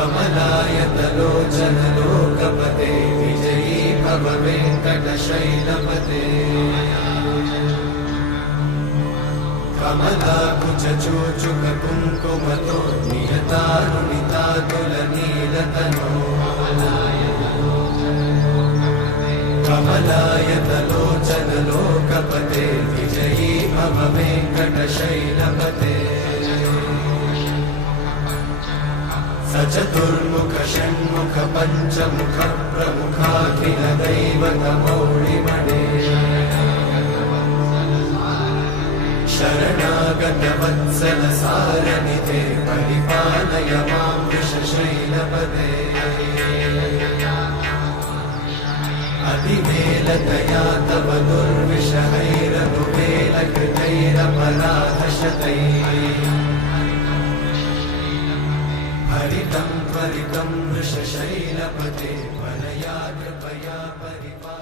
कमलायतलोचन लोकपते विजयी भव वेङ्कटशैलपते कमलाकुचूचुक कुङ्कुमतो नियतारुणितातुलनीलतनो कमलायतलोचन लोकपते विजयी भव वेङ्कटशैलपते सचतुर्मुख षण्मुख पञ्चमुख प्रमुखाखिल दैवतमौळिमणे शरणागत वत्सल सारनिधे परिपालय मां वृषशैलपते अतिवेलतया तव दुर्विषहैरनुवेलकृतैरपराधशतैः हरितं त्वरितं वृषशैलपते परया कृपया परिपालय